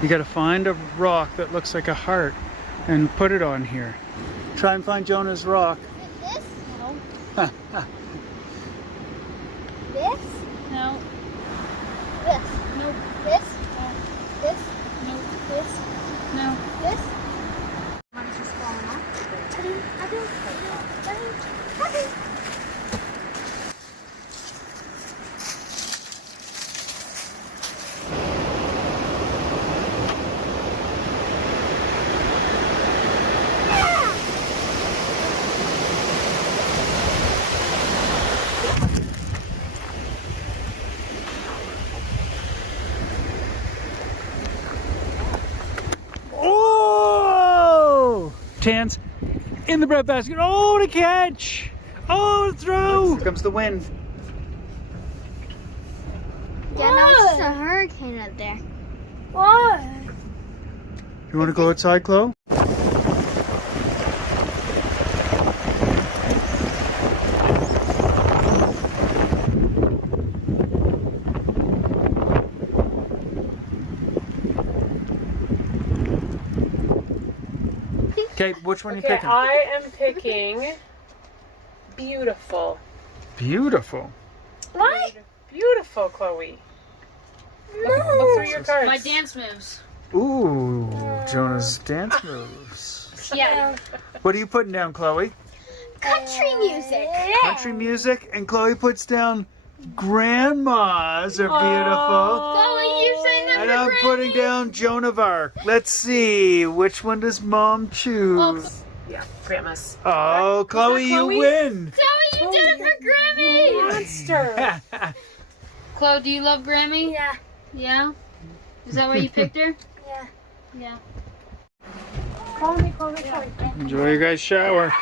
You gotta find a rock that looks like a heart and put it on here. Try and find Jonah's rock. This? No. This? No. This? No. This? No. This? No. This? No. This? Mine's just falling off. Oh! Tans in the breadbasket. Oh, to catch! Oh, to throw! Here comes the wind. Yeah, no, it's just a hurricane up there. What? You want to go outside, Chloe? Okay, which one are you Okay, picking? I am picking beautiful. Beautiful. What? Beautiful, Chloe. Look through your cards. My dance moves. Ooh, Jonah's dance moves. Yeah. What are you putting down, Chloe? Country music. Country music, and Chloe puts down grandmas are beautiful. Chloe, you saying that And for I'm Granny? putting down Joan of Arc. Let's see, which one does Mom choose? Yeah, grandma's. Oh, Chloe, you Chloe? win. Chloe, you did it for Grammy! Monster. Chloe, do you love Grammy? Yeah. Yeah? Is that why you picked her? Yeah. Yeah. Call me. Enjoy your guys' shower.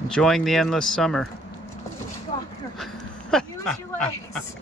Enjoying the endless summer. Use your legs.